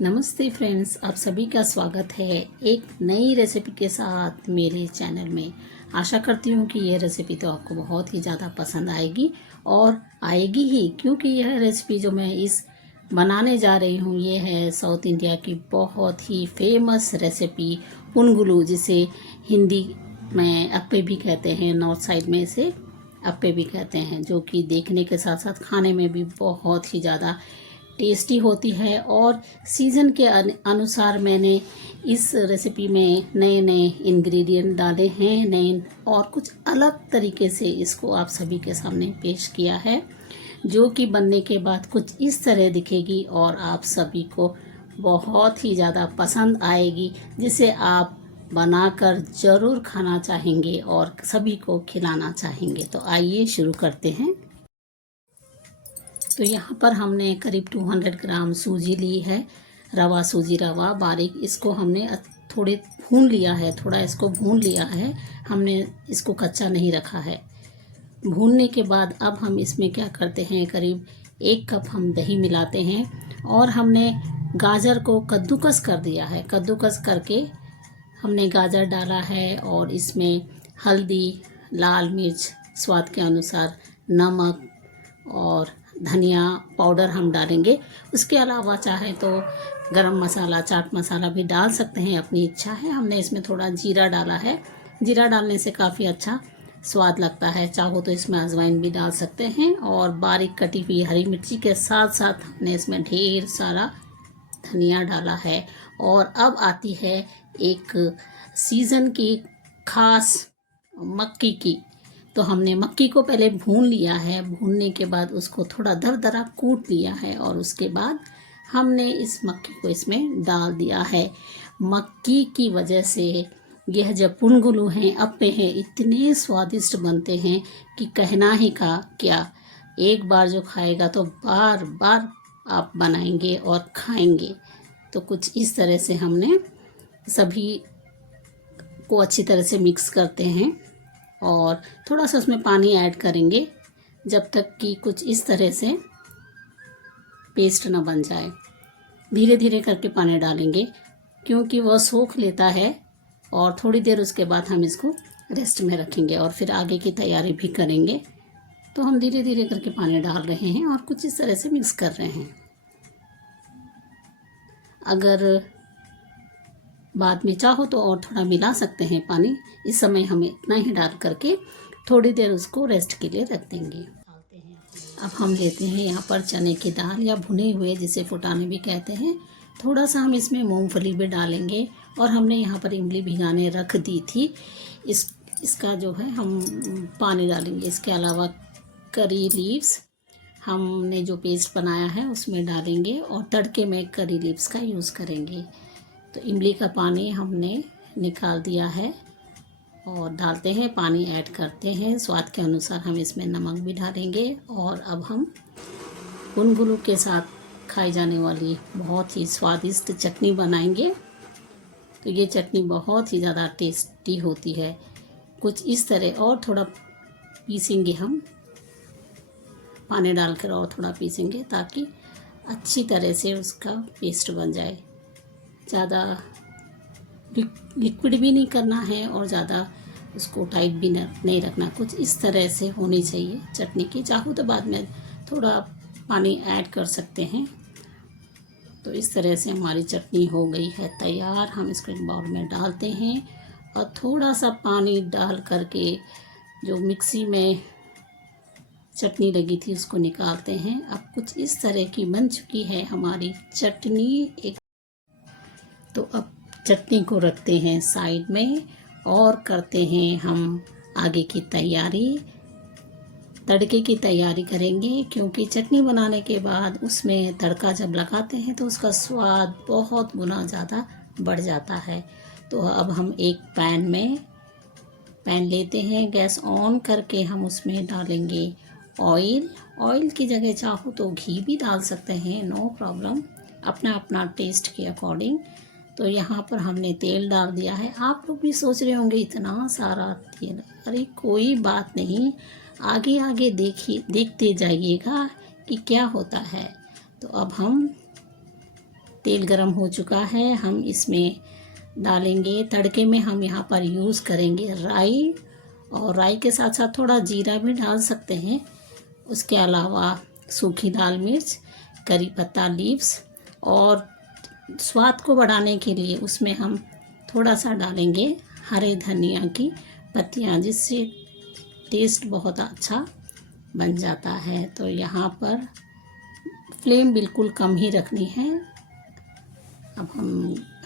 नमस्ते फ्रेंड्स, आप सभी का स्वागत है एक नई रेसिपी के साथ मेरे चैनल में। आशा करती हूँ कि यह रेसिपी तो आपको बहुत ही ज़्यादा पसंद आएगी और आएगी ही, क्योंकि यह रेसिपी जो मैं इस बनाने जा रही हूँ ये है साउथ इंडिया की बहुत ही फेमस रेसिपी पुनगुलू, जिसे हिंदी में अप्पे भी कहते हैं, नॉर्थ साइड में इसे अप्पे भी कहते हैं, जो कि देखने के साथ साथ खाने में भी बहुत ही ज़्यादा टेस्टी होती है। और सीज़न के अनुसार मैंने इस रेसिपी में नए नए इंग्रेडिएंट डाले हैं, नए और कुछ अलग तरीके से इसको आप सभी के सामने पेश किया है, जो कि बनने के बाद कुछ इस तरह दिखेगी और आप सभी को बहुत ही ज़्यादा पसंद आएगी, जिसे आप बनाकर ज़रूर खाना चाहेंगे और सभी को खिलाना चाहेंगे। तो आइए शुरू करते हैं। तो यहाँ पर हमने करीब 200 ग्राम सूजी ली है, रवा सूजी, रवा बारीक। इसको हमने थोड़े भून लिया है, थोड़ा इसको भून लिया है, हमने इसको कच्चा नहीं रखा है। भूनने के बाद अब हम इसमें क्या करते हैं, करीब 1 कप हम दही मिलाते हैं और हमने गाजर को कद्दूकस कर दिया है। कद्दूकस करके हमने गाजर डाला है और इसमें हल्दी, लाल मिर्च, स्वाद के अनुसार नमक और धनिया पाउडर हम डालेंगे। उसके अलावा चाहे तो गरम मसाला, चाट मसाला भी डाल सकते हैं, अपनी इच्छा है। हमने इसमें थोड़ा जीरा डाला है, जीरा डालने से काफ़ी अच्छा स्वाद लगता है। चाहो तो इसमें अजवाइन भी डाल सकते हैं और बारीक कटी हुई हरी मिर्ची के साथ साथ हमने इसमें ढेर सारा धनिया डाला है। और अब आती है एक सीज़न की खास मक्की की। तो हमने मक्की को पहले भून लिया है, भूनने के बाद उसको थोड़ा दरदरा कूट लिया है और उसके बाद हमने इस मक्की को इसमें डाल दिया है। मक्की की वजह से यह जब पुनगुलू हैं, अप्पे हैं, इतने स्वादिष्ट बनते हैं कि कहना ही का क्या। एक बार जो खाएगा तो बार बार आप बनाएंगे और खाएंगे। तो कुछ इस तरह से हमने सभी को अच्छी तरह से मिक्स करते हैं और थोड़ा सा उसमें पानी ऐड करेंगे जब तक कि कुछ इस तरह से पेस्ट ना बन जाए। धीरे धीरे करके पानी डालेंगे क्योंकि वह सोख लेता है और थोड़ी देर उसके बाद हम इसको रेस्ट में रखेंगे और फिर आगे की तैयारी भी करेंगे। तो हम धीरे धीरे करके पानी डाल रहे हैं और कुछ इस तरह से मिक्स कर रहे हैं। अगर बाद में चाहो तो और थोड़ा मिला सकते हैं पानी। इस समय हम इतना ही डाल करके थोड़ी देर उसको रेस्ट के लिए रख देंगे। अब हम लेते हैं यहाँ पर चने की दाल या भुने हुए, जिसे फुटाने भी कहते हैं। थोड़ा सा हम इसमें मूंगफली भी डालेंगे और हमने यहाँ पर इमली भिगाने रख दी थी। इसका जो है हम पानी डालेंगे। इसके अलावा करी लीव्स हमने जो पेस्ट बनाया है उसमें डालेंगे और तड़के में करी लीव्स का यूज़ करेंगे। तो इमली का पानी हमने निकाल दिया है और डालते हैं, पानी ऐड करते हैं। स्वाद के अनुसार हम इसमें नमक भी डालेंगे और अब हम पुनगुलू के साथ खाई जाने वाली बहुत ही स्वादिष्ट चटनी बनाएंगे। तो ये चटनी बहुत ही ज़्यादा टेस्टी होती है। कुछ इस तरह और थोड़ा पीसेंगे हम, पानी डालकर और थोड़ा पीसेंगे ताकि अच्छी तरह से उसका पेस्ट बन जाए। ज़्यादा लिक्विड भी नहीं करना है और ज़्यादा उसको टाइट भी नहीं रखना। कुछ इस तरह से होनी चाहिए चटनी की। चाहो तो बाद में थोड़ा पानी ऐड कर सकते हैं। तो इस तरह से हमारी चटनी हो गई है तैयार। हम इसको एक बाउल में डालते हैं और थोड़ा सा पानी डाल करके जो मिक्सी में चटनी लगी थी उसको निकालते हैं। अब कुछ इस तरह की बन चुकी है हमारी चटनी। तो अब चटनी को रखते हैं साइड में और करते हैं हम आगे की तैयारी। तड़के की तैयारी करेंगे क्योंकि चटनी बनाने के बाद उसमें तड़का जब लगाते हैं तो उसका स्वाद बहुत गुना ज़्यादा बढ़ जाता है। तो अब हम एक पैन लेते हैं, गैस ऑन करके हम उसमें डालेंगे ऑयल की जगह चाहो तो घी भी डाल सकते हैं, नो प्रॉब्लम, अपना अपना टेस्ट के अकॉर्डिंग। तो यहाँ पर हमने तेल डाल दिया है। आप लोग भी सोच रहे होंगे इतना सारा तेल, अरे कोई बात नहीं, आगे आगे देखते जाइएगा कि क्या होता है। तो अब हम तेल गरम हो चुका है, हम इसमें डालेंगे। तड़के में हम यहाँ पर यूज़ करेंगे राई, और राई के साथ साथ थोड़ा जीरा भी डाल सकते हैं। उसके अलावा सूखी लाल मिर्च, करी पत्ता लीव्स, और स्वाद को बढ़ाने के लिए उसमें हम थोड़ा सा डालेंगे हरे धनिया की पत्तियाँ, जिससे टेस्ट बहुत अच्छा बन जाता है। तो यहाँ पर फ्लेम बिल्कुल कम ही रखनी है। अब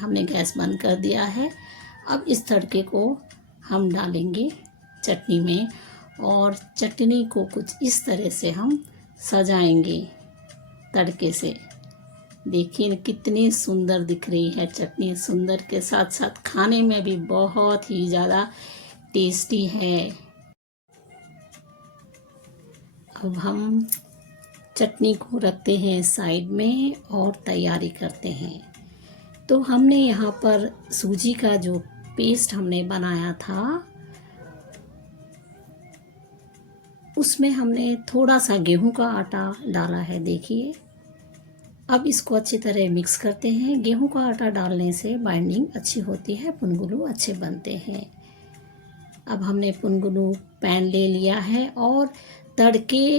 हमने गैस बंद कर दिया है। अब इस तड़के को हम डालेंगे चटनी में, और चटनी को कुछ इस तरह से हम सजाएंगे तड़के से। देखिए कितनी सुंदर दिख रही है चटनी, सुंदर के साथ साथ खाने में भी बहुत ही ज़्यादा टेस्टी है। अब हम चटनी को रखते हैं साइड में और तैयारी करते हैं। तो हमने यहाँ पर सूजी का जो पेस्ट हमने बनाया था, उसमें हमने थोड़ा सा गेहूं का आटा डाला है। देखिए, अब इसको अच्छी तरह मिक्स करते हैं। गेहूं का आटा डालने से बाइंडिंग अच्छी होती है, पुनगुलू अच्छे बनते हैं। अब हमने पुनगुलू पैन ले लिया है, और तड़के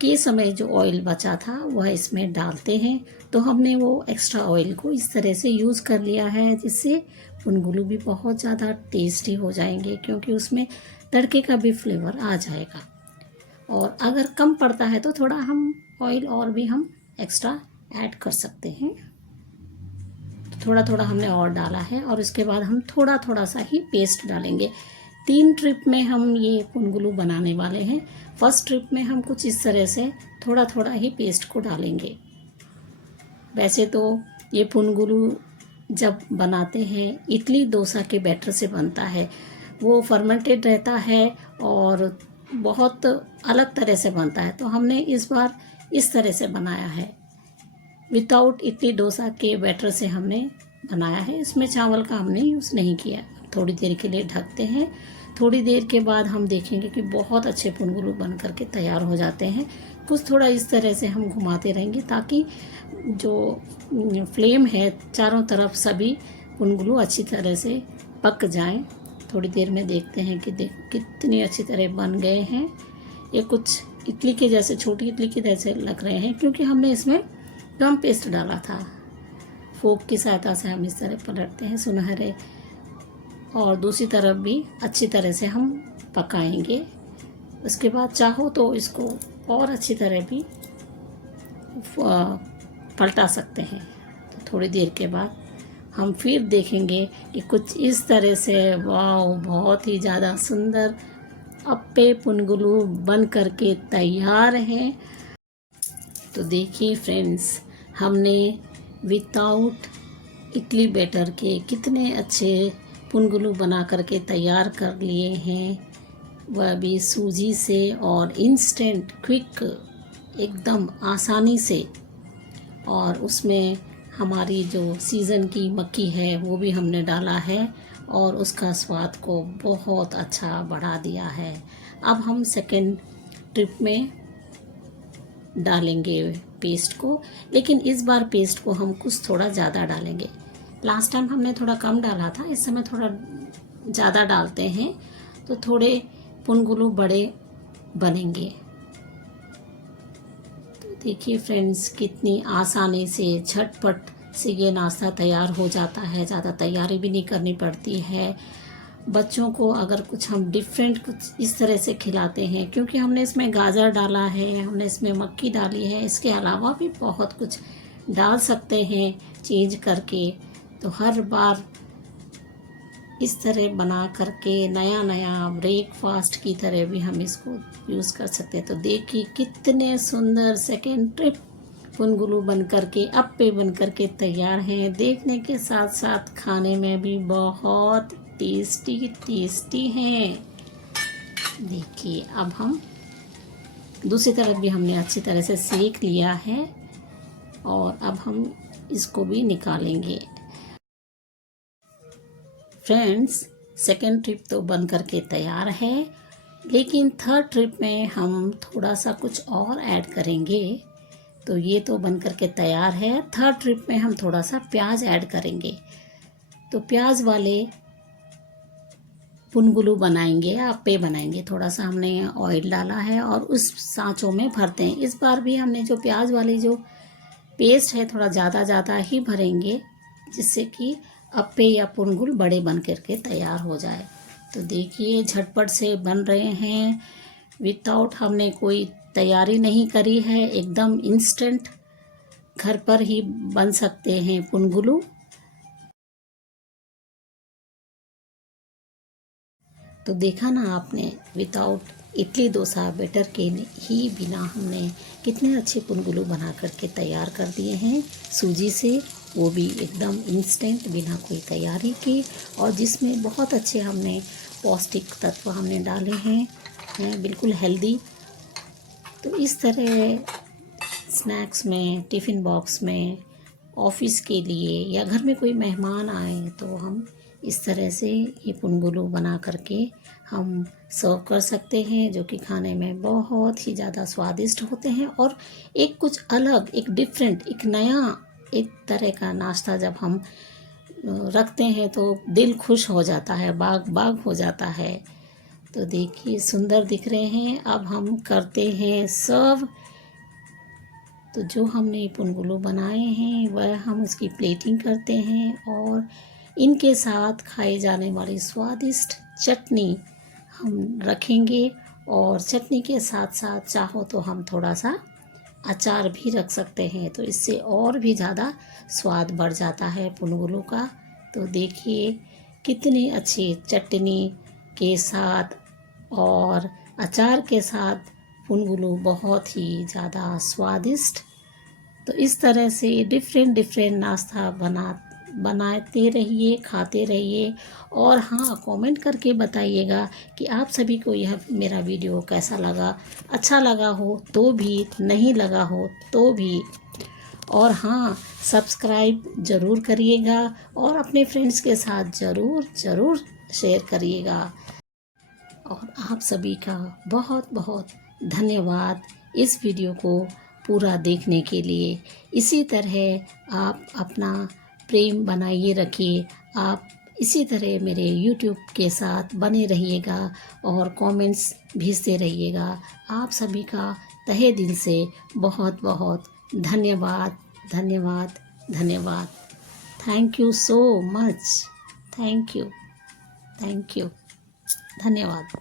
के समय जो ऑयल बचा था वह इसमें डालते हैं। तो हमने वो एक्स्ट्रा ऑयल को इस तरह से यूज़ कर लिया है, जिससे पुनगुलू भी बहुत ज़्यादा टेस्टी हो जाएंगे, क्योंकि उसमें तड़के का भी फ्लेवर आ जाएगा। और अगर कम पड़ता है तो थोड़ा हम ऑयल और भी हम एक्स्ट्रा ऐड कर सकते हैं। तो थोड़ा थोड़ा हमने और डाला है, और उसके बाद हम थोड़ा थोड़ा सा ही पेस्ट डालेंगे। 3 ट्रिप में हम ये पुनगुलू बनाने वाले हैं। फर्स्ट ट्रिप में हम कुछ इस तरह से थोड़ा थोड़ा ही पेस्ट को डालेंगे। वैसे तो ये पुनगुलू जब बनाते हैं इडली डोसा के बैटर से बनता है, वो फर्मेंटेड रहता है और बहुत अलग तरह से बनता है। तो हमने इस बार इस तरह से बनाया है, विदाउट इडली डोसा के बैटर से हमने बनाया है। इसमें चावल का हमने यूज़ नहीं किया। थोड़ी देर के लिए ढकते हैं। थोड़ी देर के बाद हम देखेंगे कि बहुत अच्छे पुनगुलू बन करके तैयार हो जाते हैं। कुछ थोड़ा इस तरह से हम घुमाते रहेंगे, ताकि जो फ्लेम है चारों तरफ सभी पुनगुलू अच्छी तरह से पक जाएं। थोड़ी देर में देखते हैं कि देखो कितनी अच्छी तरह बन गए हैं। ये कुछ इडली के जैसे, छोटी इडली के जैसे लग रहे हैं, क्योंकि हमने इसमें कम पेस्ट डाला था। फोक की सहायता से हम इस तरह पलटते हैं सुनहरे, और दूसरी तरफ भी अच्छी तरह से हम पकाएंगे। उसके बाद चाहो तो इसको और अच्छी तरह भी पलटा सकते हैं। तो थोड़ी देर के बाद हम फिर देखेंगे कि कुछ इस तरह से, वाह, बहुत ही ज़्यादा सुंदर अप्पे पुनगुलू बन करके तैयार हैं। तो देखिए फ्रेंड्स, हमने विदाउट इडली बैटर के कितने अच्छे पुनगुलू बना करके तैयार कर लिए हैं, वह भी सूजी से, और इंस्टेंट क्विक एकदम आसानी से। और उसमें हमारी जो सीज़न की मक्की है वो भी हमने डाला है, और उसका स्वाद को बहुत अच्छा बढ़ा दिया है। अब हम सेकेंड ट्रिप में डालेंगे पेस्ट को, लेकिन इस बार पेस्ट को हम कुछ थोड़ा ज़्यादा डालेंगे। लास्ट टाइम हमने थोड़ा कम डाला था, इस समय थोड़ा ज़्यादा डालते हैं, तो थोड़े पुनगुलू बड़े बनेंगे। तो देखिए फ्रेंड्स, कितनी आसानी से झटपट से ये नाश्ता तैयार हो जाता है। ज़्यादा तैयारी भी नहीं करनी पड़ती है। बच्चों को अगर कुछ हम डिफरेंट कुछ इस तरह से खिलाते हैं, क्योंकि हमने इसमें गाजर डाला है, हमने इसमें मक्की डाली है, इसके अलावा भी बहुत कुछ डाल सकते हैं चेंज करके। तो हर बार इस तरह बना करके नया नया ब्रेकफास्ट की तरह भी हम इसको यूज़ कर सकते हैं। तो देखिए कितने सुंदर सेकेंड ट्रिप पुनगुलू बन करके, अप्पे बन करके तैयार हैं। देखने के साथ साथ खाने में भी बहुत टेस्टी हैं। देखिए, अब हम दूसरी तरफ भी हमने अच्छी तरह से सेक लिया है, और अब हम इसको भी निकालेंगे। फ्रेंड्स, सेकेंड ट्रिप तो बन करके तैयार है, लेकिन थर्ड ट्रिप में हम थोड़ा सा कुछ और ऐड करेंगे। तो ये तो बन करके तैयार है। थर्ड ट्रिप में हम थोड़ा सा प्याज ऐड करेंगे। तो प्याज वाले पुनगुलू बनाएंगे, अप्पे बनाएंगे। थोड़ा सा हमने ऑयल डाला है और उस सांचों में भरते हैं। इस बार भी हमने जो प्याज वाली जो पेस्ट है थोड़ा ज़्यादा ही भरेंगे, जिससे कि अप्पे या पुनगुल बड़े बन करके तैयार हो जाए। तो देखिए झटपट से बन रहे हैं, विदाउट हमने कोई तैयारी नहीं करी है, एकदम इंस्टेंट घर पर ही बन सकते हैं पुनगुलू। तो देखा ना आपने, विदाउट इडली डोसा बैटर के ही बिना हमने कितने अच्छे पुनगुलू बना करके तैयार कर दिए हैं सूजी से, वो भी एकदम इंस्टेंट बिना कोई तैयारी के, और जिसमें बहुत अच्छे हमने पौष्टिक तत्व हमने डाले हैं बिल्कुल हेल्दी। तो इस तरह स्नैक्स में, टिफ़िन बॉक्स में, ऑफिस के लिए या घर में कोई मेहमान आए तो हम इस तरह से ये पुनगुलू बना करके हम सर्व कर सकते हैं, जो कि खाने में बहुत ही ज़्यादा स्वादिष्ट होते हैं। और एक कुछ अलग, एक डिफरेंट, एक नया, एक तरह का नाश्ता जब हम रखते हैं तो दिल खुश हो जाता है, बाग बाग हो जाता है। तो देखिए सुंदर दिख रहे हैं। अब हम करते हैं सर्व। तो जो हमने पुनगुलू बनाए हैं वह हम उसकी प्लेटिंग करते हैं और इनके साथ खाए जाने वाली स्वादिष्ट चटनी हम रखेंगे। और चटनी के साथ साथ चाहो तो हम थोड़ा सा अचार भी रख सकते हैं, तो इससे और भी ज़्यादा स्वाद बढ़ जाता है पुनगुलू का। तो देखिए कितनी अच्छी चटनी के साथ और अचार के साथ पुनगुलू बहुत ही ज़्यादा स्वादिष्ट। तो इस तरह से डिफरेंट नाश्ता बनाते रहिए, खाते रहिए। और हाँ, कमेंट करके बताइएगा कि आप सभी को यह मेरा वीडियो कैसा लगा, अच्छा लगा हो तो भी, नहीं लगा हो तो भी। और हाँ, सब्सक्राइब ज़रूर करिएगा और अपने फ्रेंड्स के साथ ज़रूर शेयर करिएगा। और आप सभी का बहुत बहुत धन्यवाद इस वीडियो को पूरा देखने के लिए। इसी तरह आप अपना प्रेम बनाइए रखिए। आप इसी तरह मेरे YouTube के साथ बने रहिएगा और कमेंट्स भेजते रहिएगा। आप सभी का तहे दिल से बहुत बहुत धन्यवाद, धन्यवाद, धन्यवाद। Thank you so much. Thank you, धन्यवाद।